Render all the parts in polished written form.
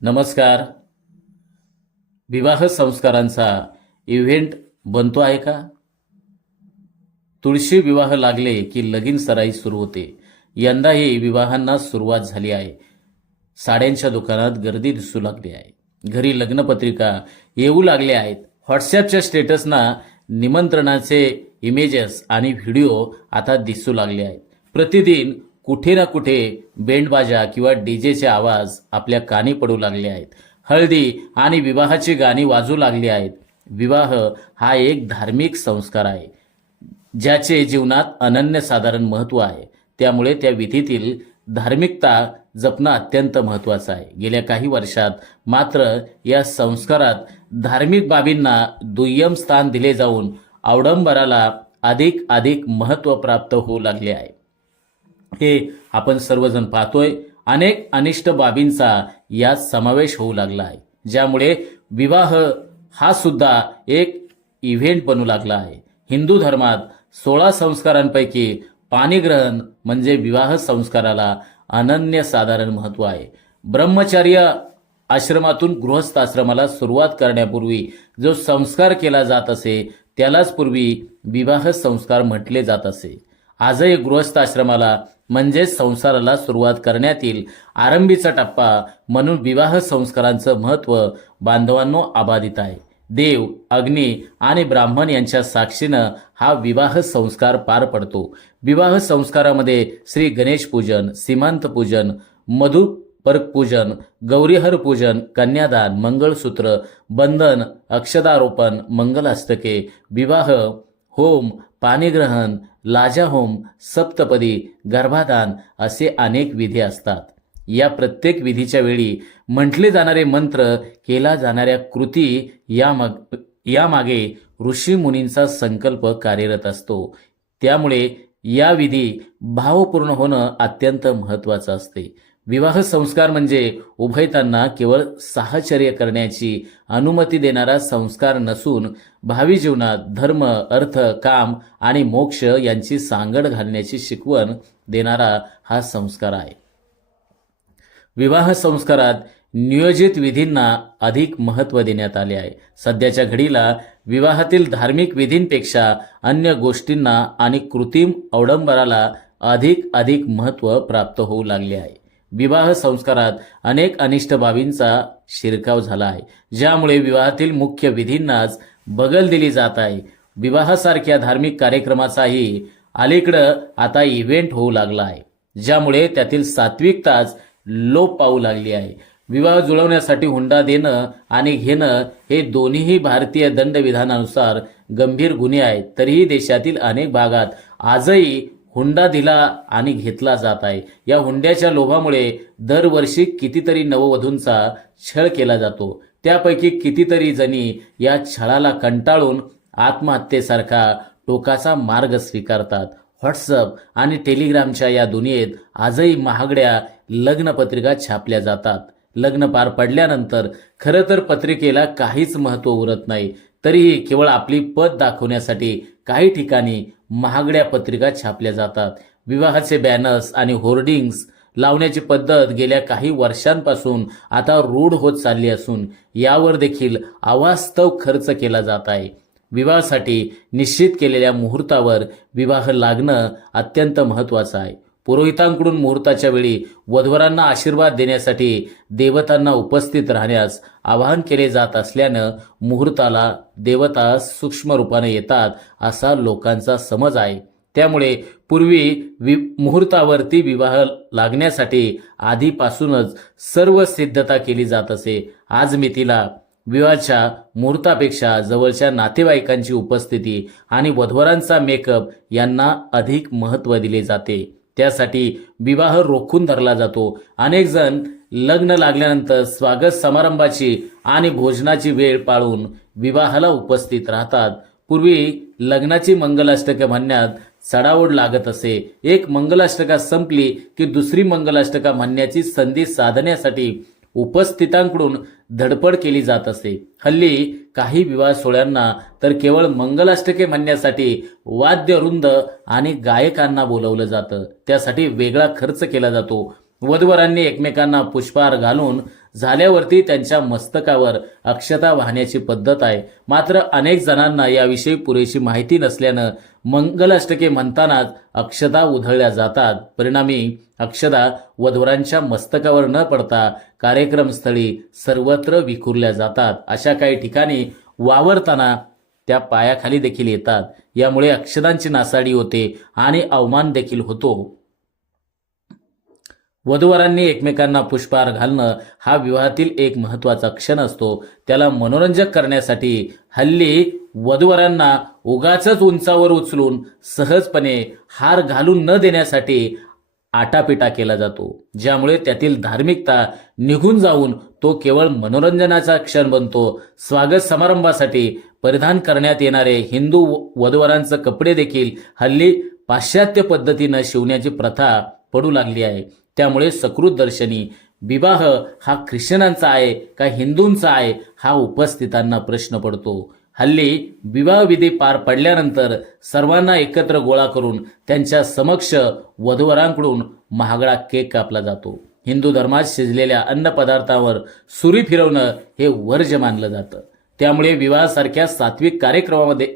नमस्कार. विवाह संस्कारांचा इव्हेंट बनतो आहे का? तुळशी विवाह लागले की लगीन सराई सुरू होते. यंदाही विवाहांना सुरुवात झाली आहे. साड्यांच्या दुकानात गर्दी दिसू लागली आहे. घरी लग्नपत्रिका येऊ लागल्या आहेत. व्हॉट्सॲपच्या स्टेटसना निमंत्रणाचे इमेजेस आणि व्हिडिओ आता दिसू लागले आहेत. प्रतिदिन कुठे ना कुठे बेंडबाजा किंवा डीजेचे आवाज आपल्या कानी पडू लागले आहेत. हळदी आणि विवाहाची गाणी वाजू लागली आहेत. विवाह हा एक धार्मिक संस्कार आहे ज्याचे जीवनात अनन्यसाधारण महत्त्व आहे. त्यामुळे त्या विधीतील धार्मिकता जपणं अत्यंत महत्त्वाचं आहे. गेल्या काही वर्षात मात्र या संस्कारात धार्मिक बाबींना दुय्यम स्थान दिले जाऊन आवडंबराला अधिक महत्त्व प्राप्त होऊ लागले आहे. हे आपण सर्वजण पाहतोय. अनेक अनिष्ट बाबींचा यात समावेश होऊ लागला आहे, ज्यामुळे विवाह हा सुद्धा एक इव्हेंट बनू लागला आहे. हिंदू धर्मात 16 संस्कारांपैकी पाणीग्रहण म्हणजे विवाह संस्काराला अनन्यसाधारण महत्त्व आहे. ब्रह्मचर्य आश्रमातून गृहस्थ आश्रमाला सुरुवात करण्यापूर्वी जो संस्कार केला जात असे त्यालाच पूर्वी विवाह संस्कार म्हटले जात असे. आजही गृहस्थ आश्रमाला म्हणजे संसाराला सुरुवात करण्यात येईल आरंभीचा टप्पा म्हणून विवाह संस्कारांचं महत्त्व बांधवांनो अबाधित आहे. देव, अग्नी आणि ब्राह्मण यांच्या साक्षीनं हा विवाह संस्कार पार पडतो. विवाह संस्कारामध्ये श्री गणेश पूजन, सीमांत पूजन, मधुपर्क पूजन, गौरीहर पूजन, कन्यादान, मंगळसूत्र, बंधन, अक्षदारोपण, मंगलाष्टके, विवाह, होम, पाणीग्रहण, लाजा होम, सप्तपदी, गर्भाधान असे अनेक विधी असतात. या प्रत्येक विधीच्या वेळी म्हटले जाणारे मंत्र, केला जाणाऱ्या कृती यामागे ऋषी मुनींचा संकल्प कार्यरत असतो. त्यामुळे या विधी भावपूर्ण होणं अत्यंत महत्त्वाचं असते. विवाह संस्कार म्हणजे उभयतांना केवळ साहचर्य करण्याची अनुमती देणारा संस्कार नसून भावी जीवनात धर्म, अर्थ, काम आणि मोक्ष यांची सांगड घालण्याची शिकवण देणारा हा संस्कार आहे. विवाह संस्कारात नियोजित विधींना अधिक महत्त्व देण्यात आले आहे. सध्याच्या घडीला विवाहातील धार्मिक विधींपेक्षा अन्य गोष्टींना आणि कृत्रिम अवडंबराला अधिक महत्त्व प्राप्त होऊ लागले आहे. विवाह संस्कारात अनेक अनिष्ट बाबींचा शिरकाव झाला आहे, ज्यामुळे विवाहातील मुख्य विधींनाच बगल दिली जात आहे. विवाहासारख्या धार्मिक कार्यक्रमाचाही अलीकडं आता इव्हेंट होऊ लागला आहे, ज्यामुळे त्यातील सात्विकताच लोप पावू लागली आहे. विवाह जुळवण्यासाठी हुंडा देणं आणि घेणं हे दोन्हीही भारतीय दंडविधानानुसार गंभीर गुन्हे आहेत. तरीही देशातील अनेक भागात आजही हुंडा दिला आणि घेतला जात आहे. या हुंड्याच्या लोभामुळे दरवर्षी कितीतरी नववधूंचा छळ केला जातो. त्यापैकी कितीतरी जणी या छळाला कंटाळून आत्महत्येसारखा टोकाचा मार्ग स्वीकारतात. व्हॉट्सअप आणि टेलिग्रामच्या या दुनियेत आजही महागड्या लग्नपत्रिका छापल्या जातात. लग्न पार पडल्यानंतर खरं तर पत्रिकेला काहीच महत्त्व उरत नाही. तरीही केवळ आपली पत दाखवण्यासाठी काही ठिकाणी महागड्या पत्रिका छापल्या जातात. विवाहाचे बॅनर्स आणि होर्डिंग्स लावण्याची पद्धत गेल्या काही वर्षांपासून आता रूढ होत चालली असून यावर देखील अवास्तव खर्च केला जात आहे. विवाहासाठी निश्चित केलेल्या मुहूर्तावर विवाह लागणं अत्यंत महत्त्वाचं आहे. पुरोहितांकडून मुहूर्ताच्या वेळी वधूवरांना आशीर्वाद देण्यासाठी देवतांना उपस्थित राहण्यास आवाहन केले जात असल्यानं मुहूर्ताला देवता सूक्ष्म रूपाने येतात असा लोकांचा समज आहे. त्यामुळे पूर्वी मुहूर्तावरती विवाह लागण्यासाठी आधीपासूनच सर्व सिद्धता केली जात असे. आज मितीला विवाहाच्या मुहूर्तापेक्षा जवळच्या नातेवाईकांची उपस्थिती आणि वधूवरांचा मेकअप यांना अधिक महत्त्व दिले जाते. त्यासाठी विवाह रोखून धरला जातो. अनेक जण लग्न लागल्यानंतर स्वागत समारंभाची आणि भोजनाची वेळ पाळून विवाहाला उपस्थित राहतात. पूर्वी लग्नाची मंगलाष्टके म्हणण्यात चढाओढ लागत असे. एक मंगलाष्टका संपली की दुसरी मंगलाष्टका म्हणण्याची संधी साधण्यासाठी उपस्थितांकडून धडपड केली जात असे. हल्ली काही विवाह सोहळ्यांना तर केवळ मंगलाष्टके म्हणण्यासाठी वाद्यवृंद आणि गायकांना बोलवलं जातं. त्यासाठी वेगळा खर्च केला जातो. वधूवरांनी एकमेकांना पुष्पहार घालून झाल्यावरती त्यांच्या मस्तकावर अक्षता वाहण्याची पद्धत आहे. मात्र अनेक जणांना याविषयी पुरेशी माहिती नसल्यानं मंगलाष्टके म्हणतानाच अक्षता उधळल्या जातात. परिणामी अक्षता वधूवरांच्या मस्तकावर न पडता कार्यक्रमस्थळी सर्वत्र विखुरल्या जातात. अशा काही ठिकाणी वावरताना त्या पायाखाली देखील येतात. यामुळे अक्षतांची नासाडी होते आणि अवमान देखील होतो. वधूवरांनी एकमेकांना पुष्पहार घालणं हा विवाहातील एक महत्त्वाचा क्षण असतो. त्याला मनोरंजक करण्यासाठी हल्ली वधूवरांना उगाचच उंचावर उचलून सहजपणे हार घालून न देण्यासाठी आटापिटा केला जातो, ज्यामुळे त्यातील धार्मिकता निघून जाऊन तो केवळ मनोरंजनाचा क्षण बनतो. स्वागत समारंभासाठी परिधान करण्यात येणारे हिंदू वधूवरांचे कपडे देखील हल्ली पाश्चात्य पद्धतीनं शिवण्याची प्रथा पडू लागली आहे. त्यामुळे सकृत दर्शनी विवाह हा ख्रिश्चनांचा आहे का हिंदूंचा आहे हा उपस्थितांना प्रश्न पडतो. हल्ली विवाहविधी पार पडल्यानंतर सर्वांना एकत्र गोळा करून त्यांच्या समक्ष वधूवरांकडून महागडा केक कापला जातो. हिंदू धर्मात शिजलेल्या अन्न पदार्थावर सुरी फिरवणं हे वर्ज्य मानलं जातं. त्यामुळे विवाहासारख्या सात्विक कार्यक्रमामध्ये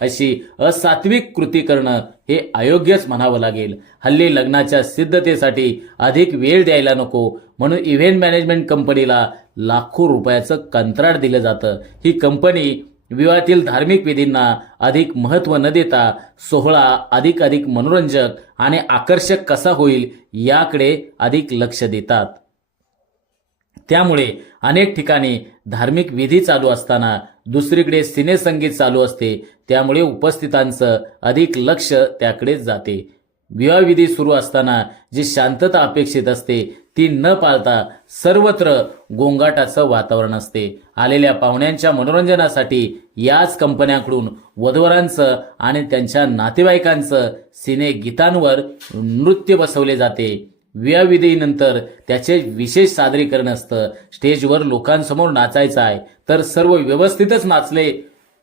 अशी असात्विक कृती करणं हे अयोग्यच म्हणावं लागेल. हल्ली लग्नाच्या सिद्धतेसाठी अधिक वेळ द्यायला नको म्हणून इव्हेंट मॅनेजमेंट कंपनीला लाखो रुपयाचं कंत्राट दिलं जातं. ही कंपनी विवाहातील धार्मिक विधींना अधिक महत्त्व न देता सोहळा अधिक मनोरंजक आणि आकर्षक कसा होईल याकडे अधिक लक्ष देतात. त्यामुळे अनेक ठिकाणी धार्मिक विधी चालू असताना दुसरीकडे सिनेसंगीत चालू असते. त्यामुळे उपस्थितांचं अधिक लक्ष त्याकडेच जाते. विवाहविधी सुरू असताना जी शांतता अपेक्षित असते ती न पाळता सर्वत्र गोंगाटाचं वातावरण असते. आलेल्या पाहुण्यांच्या मनोरंजनासाठी याच कंपन्यांकडून वधूवरांचं आणि त्यांच्या नातेवाईकांचं सिने गीतांवर नृत्य बसवले जाते. विवाहविधीनंतर त्याचे विशेष सादरीकरण असतं. स्टेजवर लोकांसमोर नाचायचं आहे तर सर्व व्यवस्थितच नाचले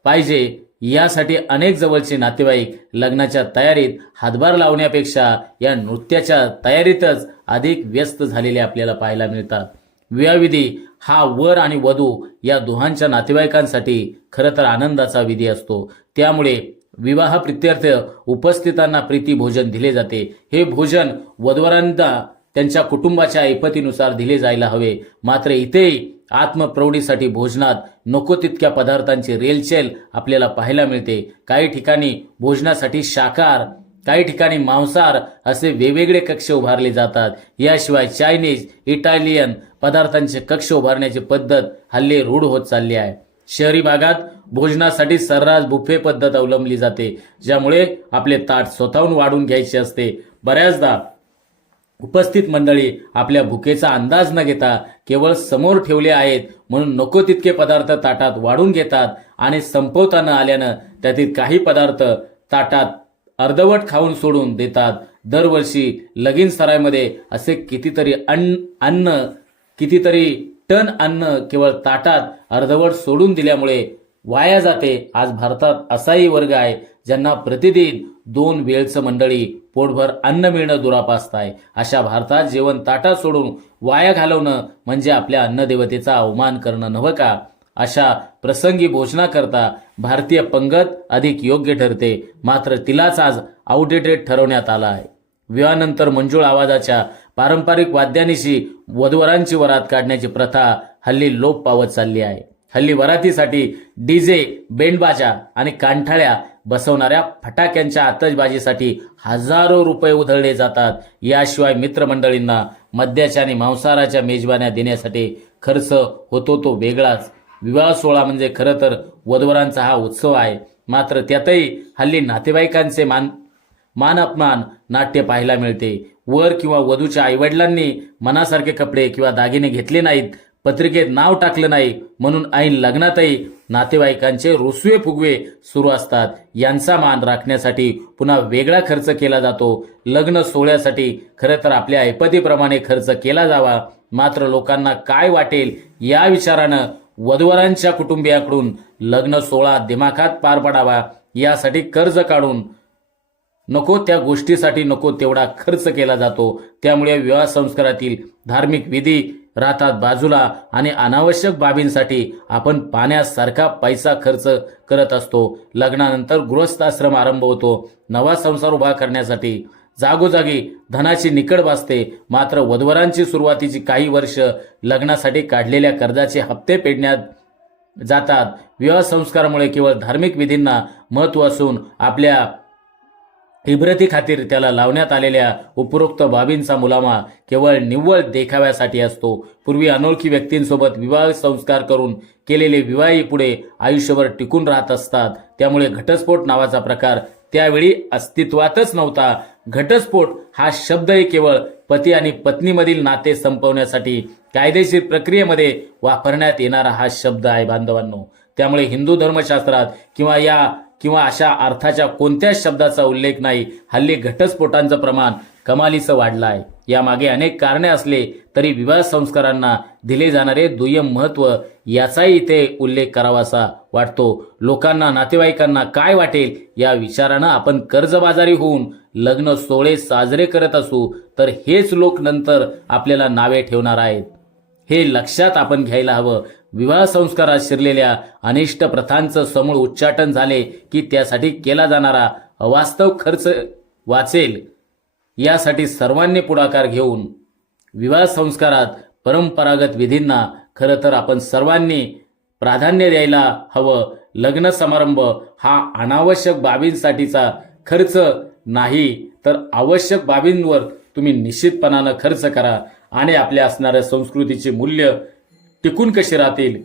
पाहिजे यासाठी अनेक जवळचे नातेवाईक लग्नाच्या तयारीत हातभार लावण्यापेक्षा या नृत्याच्या तयारीतच अधिक व्यस्त झालेले आपल्याला पाहायला मिळतात. विवाहविधी हा वर आणि वधू या दोहांच्या नातेवाईकांसाठी खरं तर आनंदाचा विधी असतो. त्यामुळे विवाह प्रित्यर्थ उपस्थितांना प्रीती भोजन दिले जाते. हे भोजन वधूवरांना त्यांच्या कुटुंबाच्या ऐपतीनुसार दिले जायला हवे. मात्र इथेही आत्मप्रौढीसाठी भोजनात नको तितक्या पदार्थांची रेलचेल आपल्याला पाहायला मिळते. काही ठिकाणी भोजनासाठी शाकाहार, काही ठिकाणी मांसाहार असे वेगवेगळे कक्ष उभारले जातात. याशिवाय चायनीज, इटालियन पदार्थांचे कक्ष उभारण्याची पद्धत हल्ली रूढ होत चालली आहे. शहरी भागात भोजनासाठी सर्रास बुफे पद्धत अवलंबली जाते, ज्यामुळे आपले ताट स्वतःहून वाढून घ्यायचे असते. बऱ्याचदा उपस्थित मंडळी आपल्या भुकेचा अंदाज न घेता केवळ समोर ठेवले आहेत म्हणून नको तितके पदार्थ ताटात वाढून घेतात आणि संपवता आल्यानं त्यातील काही पदार्थ ताटात अर्धवट खाऊन सोडून देतात. दरवर्षी लगीन सराईमध्ये असे कितीतरी टन अन्न केवळ ताटात अर्धवट सोडून दिल्यामुळे वाया जाते. आज भारतात असाही वर्ग आहे ज्यांना प्रतिदिन 2 वेळचं मंडळी पोटभर अन्न मिळणं दुरापास्त आहे. अशा भारतात जेवण ताटात सोडून वाया घालवणं म्हणजे आपल्या अन्नदेवतेचा अवमान करणं नव्हे का? अशा प्रसंगी भोजनाकरता भारतीय पंगत अधिक योग्य ठरते. मात्र तिलाच आज आउटडेटेड ठरवण्यात आला आहे. विवाहानंतर मंजूळ आवाजाच्या पारंपरिक वाद्यानिशी वधूवरांची वरात काढण्याची प्रथा हल्ली लोप पावत चालली आहे. हल्ली वरातीसाठी डीजे, बेंडबाजा आणि कांठाळ्या बसवणाऱ्या फटाक्यांच्या आतषबाजीसाठी हजारो रुपये उधळले जातात. याशिवाय मित्रमंडळींना मद्याच्या आणि मांसाहाराच्या मेजबान्या देण्यासाठी खर्च होतो तो वेगळाच. विवाह सोहळा म्हणजे खरं तर वधूवरांचा हा उत्सव आहे. मात्र त्यातही हल्ली नातेवाईकांचे मान अपमान नाट्य पाहायला मिळते. वर किंवा वधूच्या आईवडिलांनी मनासारखे कपडे किंवा दागिने घेतले नाहीत, पत्रिकेत नाव टाकलं नाही म्हणून ऐन लग्नातही नातेवाईकांचे रुसवे फुगवे सुरू असतात. यांचा मान राखण्यासाठी पुन्हा वेगळा खर्च केला जातो. लग्न सोहळ्यासाठी खरं तर आपल्या ऐपतीप्रमाणे खर्च केला जावा. मात्र लोकांना काय वाटेल या विचारानं वधूवरांच्या कुटुंबियाकडून लग्न सोहळा दिमाखात पार पडावा यासाठी कर्ज काढून नको त्या गोष्टीसाठी नको तेवढा खर्च केला जातो. त्यामुळे विवाह संस्कारातील धार्मिक विधी राहतात बाजूला आणि अनावश्यक बाबींसाठी आपण पाण्यासारखा पैसा खर्च करत असतो. लग्नानंतर गृहस्थाश्रम आरंभ होतो. नवा संसार उभा करण्यासाठी जागोजागी धनाची निकड भासते. मात्र वधूवरांची सुरुवातीची काही वर्ष लग्नासाठी काढलेल्या कर्जाचे हप्ते फेडण्यात जातात. विवाह संस्कारामुळे केवळ धार्मिक विधींना महत्त्व असून आपल्या इब्रती खातीर त्याला लावण्यात आलेल्या उपरोक्त बाबींचा मुलामा केवळ निव्वळ देखाव्यासाठी असतो. पूर्वी अनोळखी व्यक्तींसोबत विवाह संस्कार करून केलेले विवाह पुढे आयुष्यभर टिकून राहत असतात. त्यामुळे घटस्फोट नावाचा प्रकार त्यावेळी अस्तित्वातच नव्हता. घटस्फोट हा शब्दही केवळ पती आणि पत्नीमधील नाते संपवण्यासाठी कायदेशीर प्रक्रियेमध्ये वापरण्यात येणारा हा शब्द आहे बांधवांनो. त्यामुळे हिंदू धर्मशास्त्रात किंवा अशा अर्थाच्या कोणत्याच शब्दाचा उल्लेख नाही. हल्ली घटस्फोटांचं प्रमाण कमालीचं वाढलं आहे. यामागे अनेक कारणे असले तरी विवाह संस्कारांना दिले जाणारे दुय्यम महत्त्व याचाही इथे उल्लेख करावासा वाटतो. लोकांना, नातेवाईकांना काय वाटेल या विचारानं आपण कर्जबाजारी होऊन लग्न सोहळे साजरे करत असू तर हेच लोक नंतर आपल्याला नावे ठेवणार आहेत. हे लक्षात आपण घ्यायला हवं. विवाह संस्कारात शिरलेल्या अनिष्ट प्रथांचं समूळ उच्चाटन झाले की त्यासाठी केला जाणारा अवास्तव खर्च वाचेल. यासाठी सर्वांनी पुढाकार घेऊन विवाह संस्कारात परंपरागत विधींना खरं तर आपण सर्वांनी प्राधान्य द्यायला हवं. लग्न समारंभ हा अनावश्यक बाबींसाठीचा खर्च नाही तर आवश्यक बाबींवर तुम्ही निश्चितपणानं खर्च करा आणि आपल्या असणाऱ्या संस्कृतीची मूल्य टिकून कशी राहतील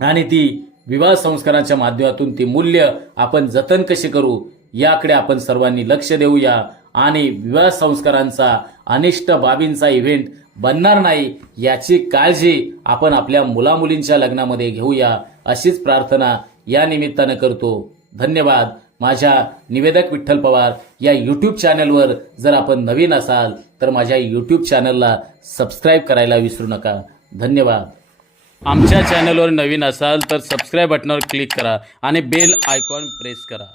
आणि ती विवाह संस्काराच्या माध्यमातून ती मूल्य आपण जतन कशी करू याकडे आपण सर्वांनी लक्ष देऊया आणि विवाह संस्कारांचा अनिष्ट बाबींचा इव्हेंट बनणार नाही याची काळजी आपण आपल्या मुलामुलींच्या लग्नामध्ये घेऊया अशीच प्रार्थना या निमित्तानं करतो. धन्यवाद. माझ्या निवेदक विठ्ठल पवार या यूट्यूब चॅनलवर जर आपण नवीन असाल तर माझ्या यूट्यूब चॅनलला सबस्क्राईब करायला विसरू नका. धन्यवाद. आमच्या चॅनलवर नवीन असाल तर सबस्क्राईब बटनावर क्लिक करा आणि बेल आयकॉन प्रेस करा.